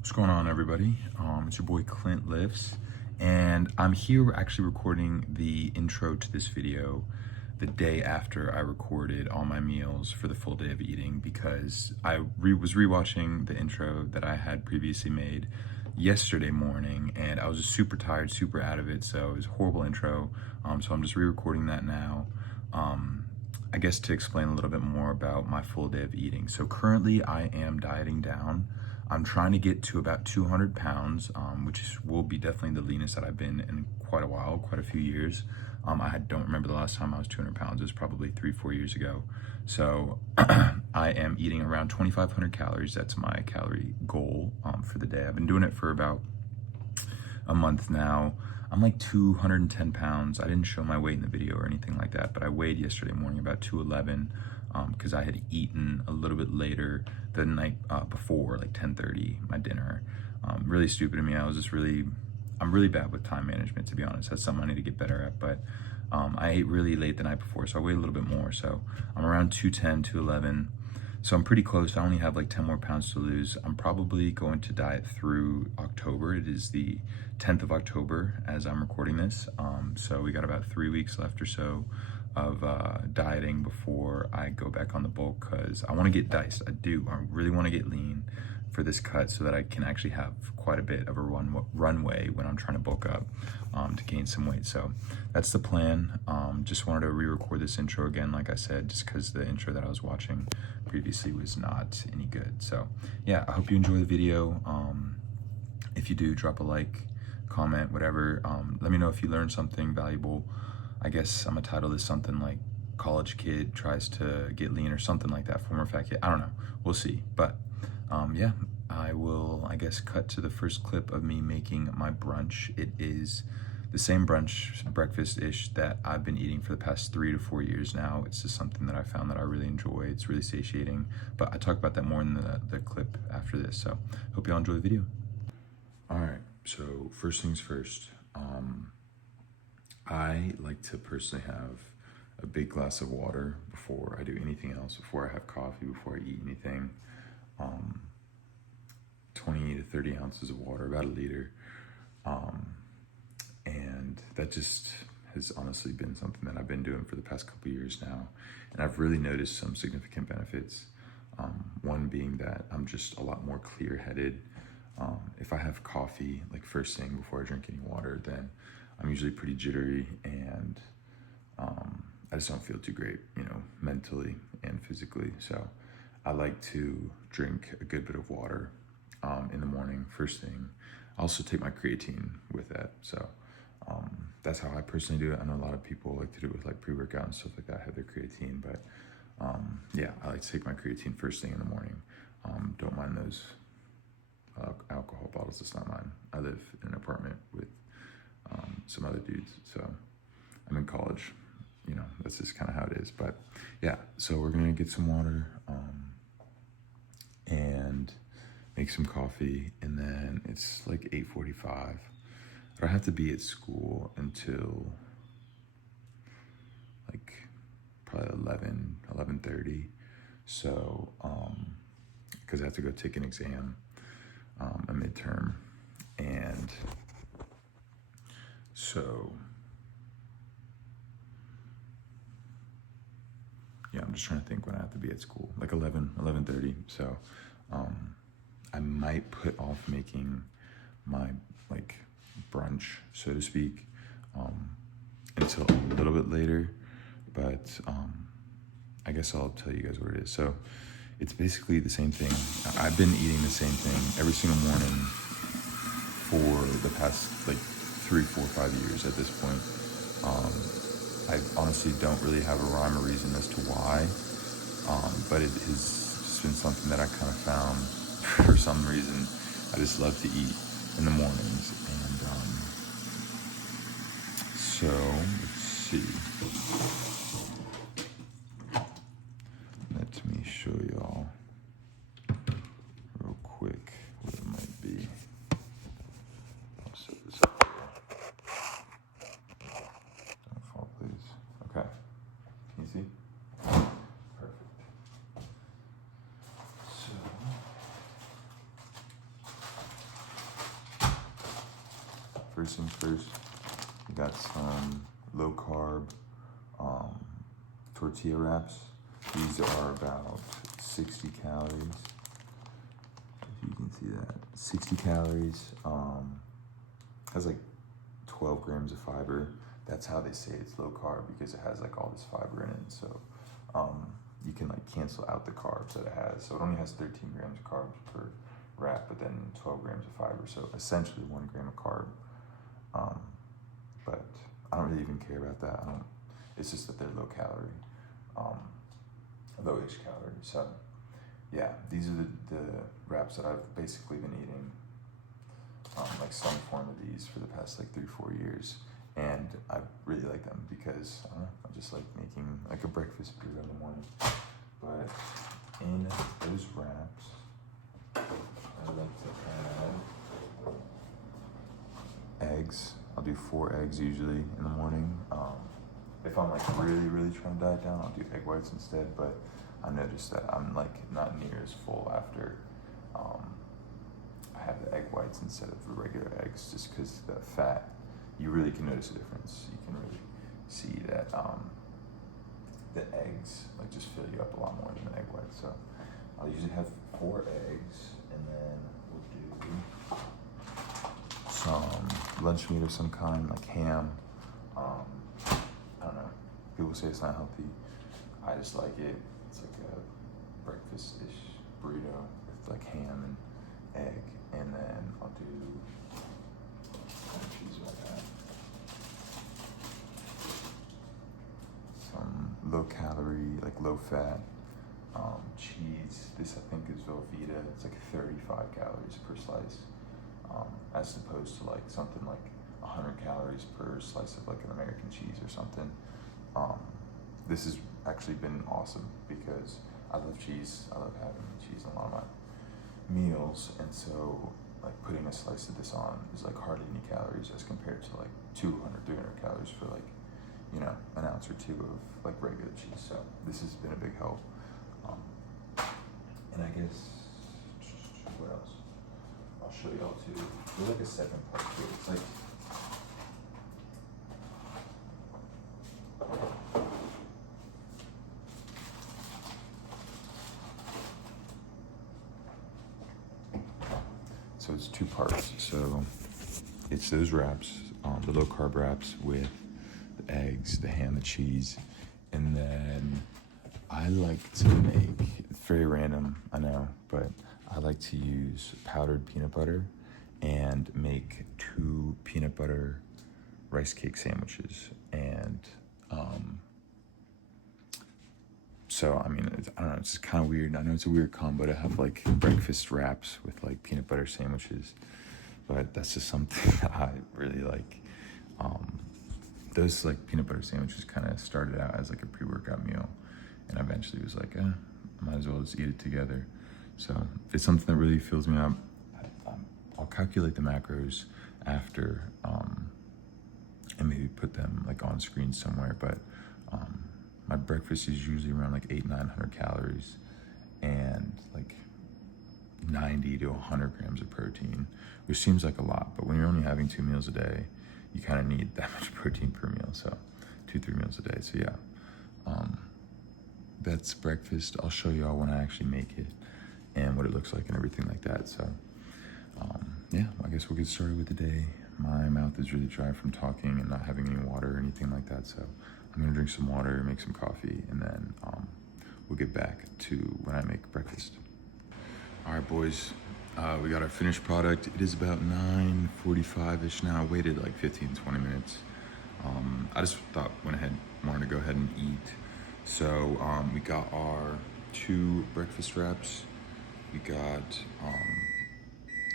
What's going on, everybody? It's your boy Clint Lifts, and I'm here actually recording the intro to this video the day after I recorded all my meals for the full day of eating, because I was rewatching the intro that I had previously made yesterday morning, and I was just super tired, super out of it, so it was a horrible intro. So I'm just re-recording that now. I guess to explain a little bit more about my full day of eating. So currently I am dieting down. I'm trying to get to about 200 pounds, will be definitely the leanest that I've been in quite a while, quite a few years. I don't remember the last time I was 200 pounds. It was probably 3-4 years ago. So I am eating around 2,500 calories. That's my calorie goal for the day. I've been doing it for about a month now. I'm like 210 pounds. I didn't show my weight in the video or anything like that, but I weighed yesterday morning about 211 because I had eaten a little bit later the night before, like 10:30, my dinner. Really stupid of me. I'm really bad with time management, to be honest. That's something I need to get better at, but I ate really late the night before, so I weighed a little bit more. So I'm around 210, 211. So I'm pretty close. I only have like 10 more pounds to lose. I'm probably going to diet through October. It is the 10th of October as I'm recording this. So we got about 3 weeks left or so of dieting before I go back on the bulk, because I want to get diced. I really want to get lean for this cut so that I can actually have quite a bit of a runway when I'm trying to bulk up to gain some weight. So that's the plan. Just wanted to re-record this intro again, like I said, just because the intro that I was watching previously was not any good. So yeah, I hope you enjoy the video. If you do, drop a like, comment, whatever. Let me know if you learned something valuable. I guess I'm gonna title this something like college kid tries to get lean or something like that, former fat kid. I don't know, we'll see. But yeah, I will, I guess, cut to the first clip of me making my brunch. It is the same brunch, breakfast-ish, that I've been eating for the past 3 to 4 years now. It's just something that I found that I really enjoy. It's really satiating, but I talk about that more in the clip after this. So hope y'all enjoy the video. All right, so first things first. I like to personally have a big glass of water before I do anything else, before I have coffee, before I eat anything. 20 to 30 ounces of water, about a liter. And that just has honestly been something that I've been doing for the past couple years now. And I've really noticed some significant benefits. One being that I'm just a lot more clear-headed. If I have coffee, like first thing before I drink any water, then I'm usually pretty jittery, and I just don't feel too great, mentally and physically. So I like to drink a good bit of water in the morning, first thing. I also take my creatine with that. So that's how I personally do it. I know a lot of people like to do it with like pre-workout and stuff like that, have their creatine, but yeah, I like to take my creatine first thing in the morning. Don't mind those alcohol bottles. It's not mine. I live in an apartment with some other dudes, so I'm in college. That's just kind of how it is. But yeah, so we're gonna get some water and make some coffee, and then it's like 8:45. I don't have to be at school until like probably 11:30. So because I have to go take an exam, a midterm, and so yeah, I'm just trying to think when I have to be at school, like 11:30. So I might put off making my like brunch, so to speak, until a little bit later, but I guess I'll tell you guys what it is. So it's basically the same thing. I've been eating the same thing every single morning for the past like 3, 4, 5 years at this point. I honestly don't really have a rhyme or reason as to why, but it has just been something that I kind of found for some reason. I just love to eat in the mornings. And so let's see. Let me show y'all real quick what it might be. I'll set this up here. Don't fall, please. Okay. Can you see? Perfect. So first things first, we got some low carb tortilla wraps. These are about 60 calories. If you can see that, 60 calories. Has like 12 grams of fiber. That's how they say it's low carb, because it has like all this fiber in it. So you can like cancel out the carbs that it has. So it only has 13 grams of carbs per wrap, but then 12 grams of fiber. So essentially 1 gram of carb. But I don't really even care about that. It's just that they're low calorie, low-ish calorie. So yeah, these are the wraps that I've basically been eating, like some form of these for the past like 3-4 years. And I really like them because I just like making like a breakfast food in the morning. But in those wraps, I like to add eggs. I'll do 4 eggs usually in the morning. If I'm like really trying to diet down, I'll do egg whites instead. But I noticed that I'm like not near as full after I have the egg whites instead of the regular eggs, just because the fat, you really can notice a difference. You can really see that the eggs like just fill you up a lot more than the egg whites. So I'll usually have 4 eggs, and then we'll do some lunch meat of some kind, like ham. I don't know. People say it's not healthy. I just like it. It's like a breakfast-ish burrito with like ham and egg, and then I'll do cheese like that. Some low-calorie, like low-fat cheese. This I think is Velveeta. It's like 35 calories per slice, as opposed to like something like 100 calories per slice of like an American cheese or something. This has actually been awesome because I love cheese. I love having cheese in a lot of my meals, and so like putting a slice of this on is like hardly any calories as compared to like 200-300 calories for like, you know, an ounce or 2 of like regular cheese. So this has been a big help. And I guess, what else? I'll show y'all too. There's like a 7-part to it. It's like, so it's 2 parts. So it's those wraps, the low carb wraps with the eggs, the ham, the cheese, and then I like to make, it's very random, I know, but I like to use powdered peanut butter and make 2 peanut butter rice cake sandwiches. And so, I mean, I don't know, it's kind of weird. I know it's a weird combo to have like breakfast wraps with like peanut butter sandwiches, but that's just something that I really like. Those like peanut butter sandwiches kind of started out as like a pre-workout meal, and eventually was like, might as well just eat it together. So if it's something that really fills me up, I'll calculate the macros after, and maybe put them like on screen somewhere. But my breakfast is usually around like 800-900 calories and like 90 to 100 grams of protein, which seems like a lot, but when you're only having 2 meals a day, you kind of need that much protein per meal. So 2-3 meals a day. So yeah, that's breakfast. I'll show y'all when I actually make it and what it looks like and everything like that. So yeah, I guess we'll get started with the day. My mouth is really dry from talking and not having any water or anything like that. So I'm gonna drink some water, make some coffee, and then we'll get back to when I make breakfast. All right, boys, we got our finished product. It is about 9:45-ish now. I waited like 15-20 minutes. I just wanted to go ahead and eat. So we got our 2 breakfast wraps. We got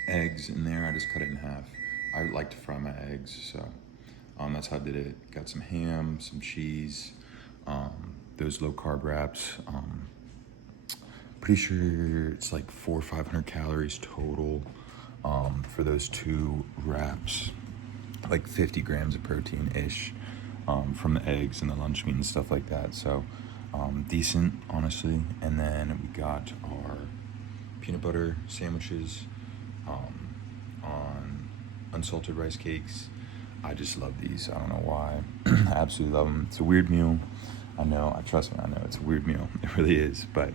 eggs in there. I just cut it in half. I like to fry my eggs, so that's how I did it. Got some ham, some cheese, those low carb wraps. Pretty sure it's like 400 or 500 calories total for those 2 wraps, like 50 grams of protein-ish from the eggs and the lunch meat and stuff like that. So decent, honestly. And then we got our peanut butter sandwiches on unsalted rice cakes, I just love these. I don't know why. I absolutely love them. It's a weird meal. I know, trust me, I know it's a weird meal. It really is, but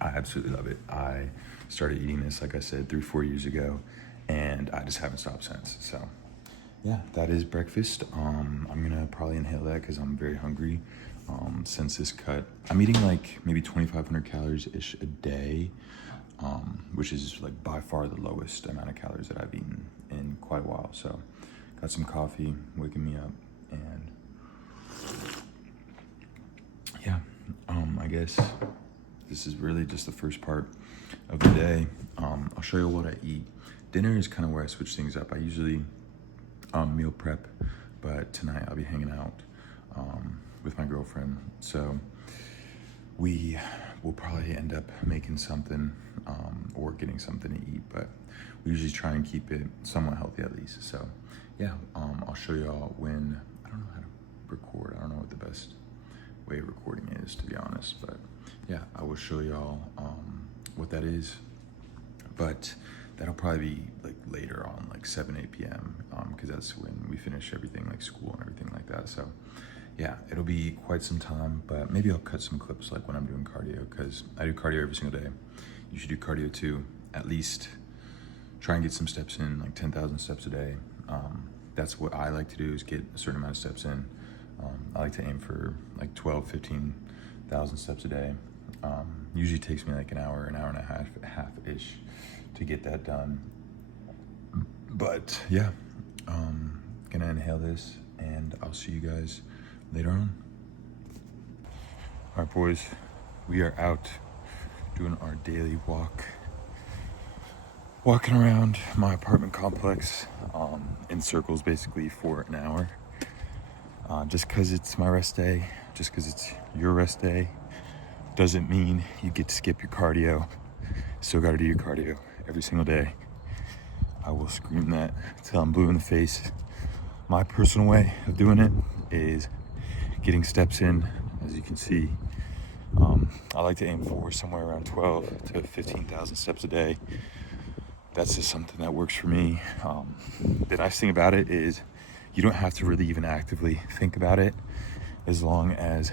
I absolutely love it. I started eating this, like I said, 3-4 years ago, and I just haven't stopped since. So yeah, that is breakfast. I'm gonna probably inhale that because I'm very hungry. Since this cut, I'm eating like maybe 2,500 calories-ish a day, which is like by far the lowest amount of calories that I've eaten in quite a while. So got some coffee, waking me up, and yeah, I guess this is really just the first part of the day. I'll show you what I eat. Dinner is kind of where I switch things up. I usually meal prep, but tonight I'll be hanging out with my girlfriend. So we will probably end up making something or getting something to eat, but we usually try and keep it somewhat healthy at least. So yeah, I'll show y'all when. I don't know how to record. I don't know what the best way of recording is, to be honest, but yeah, I will show y'all what that is. But that'll probably be like later on, like 7-8 p.m. Because that's when we finish everything, like school and everything like that. So yeah, it'll be quite some time, but maybe I'll cut some clips like when I'm doing cardio, because I do cardio every single day. You should do cardio too. At least try and get some steps in, like 10,000 steps a day. That's what I like to do, is get a certain amount of steps in. I like to aim for like 15,000 steps a day. Usually takes me like an hour and a half-ish to get that done. But yeah, gonna inhale this, and I'll see you guys later on. All right, boys, we are out doing our daily walk. Walking around my apartment complex in circles basically for an hour. Just because it's my rest day, just because it's your rest day, doesn't mean you get to skip your cardio. Still got to do your cardio every single day. I will scream that till I'm blue in the face. My personal way of doing it is getting steps in. As you can see, I like to aim for somewhere around 12 to 15,000 steps a day. That's just something that works for me. The nice thing about it is you don't have to really even actively think about it, as long as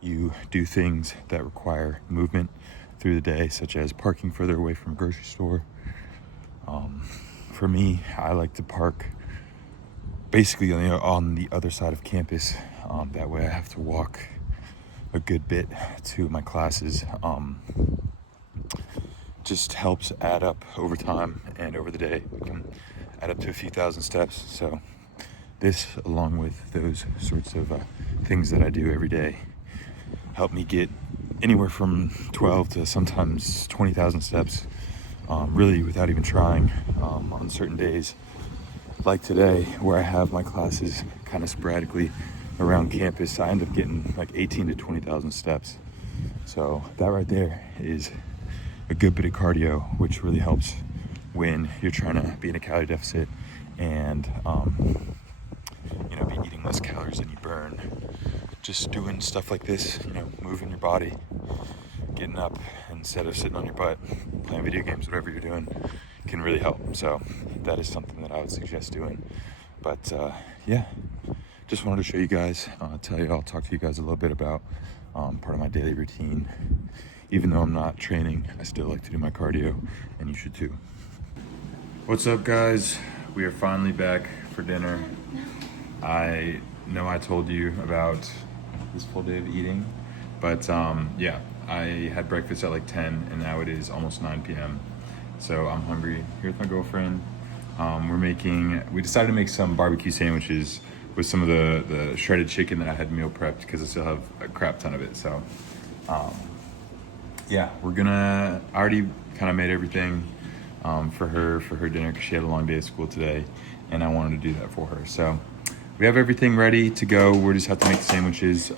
you do things that require movement through the day, such as parking further away from a grocery store. For me, I like to park basically on the other side of campus. That way I have to walk a good bit to my classes. Just helps add up over time and over the day. We can add up to a few thousand steps. So this, along with those sorts of things that I do every day, help me get anywhere from 12 to sometimes 20,000 steps, really without even trying. On certain days like today, where I have my classes kind of sporadically around campus, I end up getting like 18 to 20,000 steps. So that right there is a good bit of cardio, which really helps when you're trying to be in a calorie deficit and be eating less calories than you burn. Just doing stuff like this, moving your body, getting up instead of sitting on your butt, playing video games, whatever you're doing, can really help. So that is something that I would suggest doing. But yeah, just wanted to show you guys, talk to you guys a little bit about part of my daily routine. Even though I'm not training, I still like to do my cardio, and you should too. What's up, guys? We are finally back for dinner. I know I told you about this full day of eating, but yeah, I had breakfast at like 10, and now it is almost 9 p.m. So I'm hungry. Here with my girlfriend. We decided to make some barbecue sandwiches with some of the shredded chicken that I had meal prepped, because I still have a crap ton of it. So yeah, I already kind of made everything for her dinner, because she had a long day of school today, and I wanted to do that for her. So we have everything ready to go. We just have to make the sandwiches.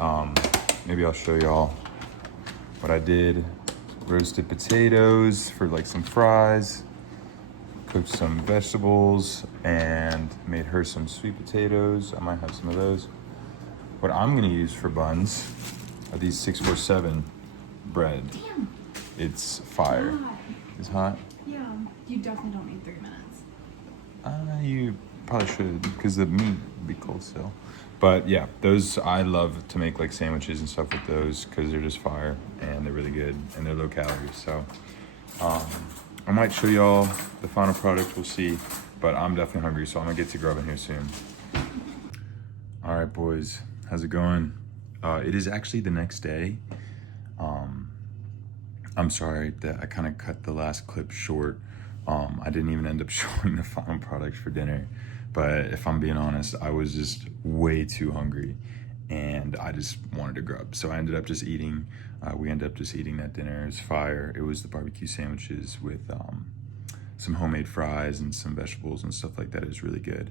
Maybe I'll show y'all what I did. Roasted potatoes for like some fries, cooked some vegetables, and made her some sweet potatoes. I might have some of those. What I'm gonna use for buns are these 647 bread. Damn. It's fire. Hot. It's hot? Yeah, you definitely don't need 3 minutes. Probably should, because the meat would be cold still. But yeah, those, I love to make like sandwiches and stuff with those because they're just fire and they're really good and they're low calories. So I might show y'all the final product, we'll see. But I'm definitely hungry, so I'm gonna get to grubbing here soon. All right, boys, how's it going? It is actually the next day. I'm sorry that I kind of cut the last clip short. I didn't even end up showing the final product for dinner. But if I'm being honest, I was just way too hungry and I just wanted to grub. So I ended up just eating, we ended up just eating that dinner. It was fire. It was the barbecue sandwiches with some homemade fries and some vegetables and stuff like that. It was really good.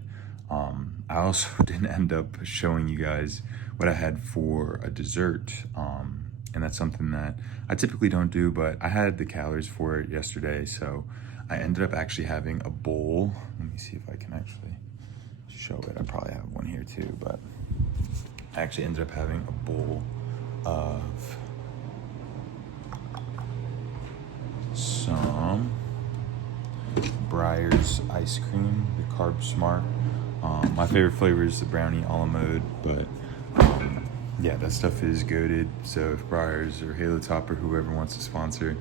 I also didn't end up showing you guys what I had for a dessert. And that's something that I typically don't do, but I had the calories for it yesterday. So I ended up actually having a bowl. Let me see if I can actually show it. I probably have one here too, but I actually ended up having a bowl of some Breyer's ice cream, the Carb Smart. My favorite flavor is the brownie a la mode, but yeah, that stuff is goated. So if Breyer's or Halo Top or whoever wants to sponsor,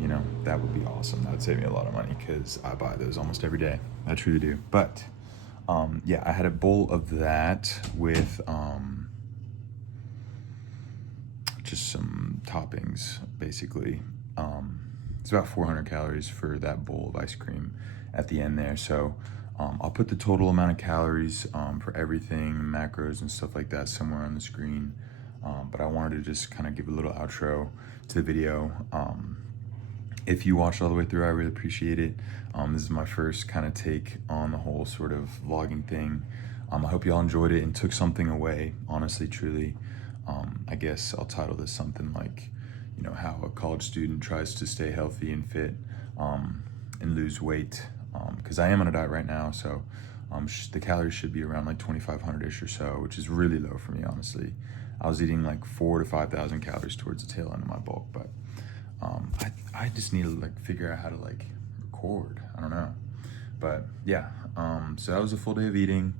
you know, that would be awesome. That would save me a lot of money because I buy those almost every day. I truly do. But yeah, I had a bowl of that with just some toppings, basically. It's about 400 calories for that bowl of ice cream at the end there. So I'll put the total amount of calories for everything, macros and stuff like that somewhere on the screen. But I wanted to just kind of give a little outro to the video. If you watched all the way through, I really appreciate it. This is my first kind of take on the whole sort of vlogging thing. I hope y'all enjoyed it and took something away, honestly, truly. I guess I'll title this something like, you know, how a college student tries to stay healthy and fit and lose weight. Because I am on a diet right now, so the calories should be around like 2,500-ish or so, which is really low for me, honestly. I was eating like 4,000 to 5,000 calories towards the tail end of my bulk, but I just need to like figure out how to like record. I don't know, but yeah. So that was a full day of eating.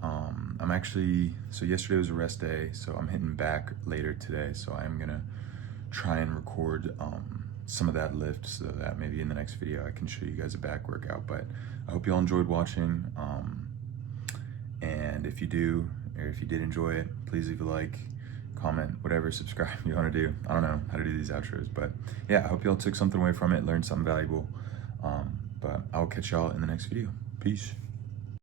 So yesterday was a rest day, so I'm hitting back later today. So I'm gonna try and record some of that lift so that maybe in the next video I can show you guys a back workout. But I hope y'all enjoyed watching. And if you do, or if you did enjoy it, please leave a like, comment, whatever, subscribe you want to do. I don't know how to do these outros, but yeah, I hope y'all took something away from it, learned something valuable. But I'll catch y'all in the next video. Peace.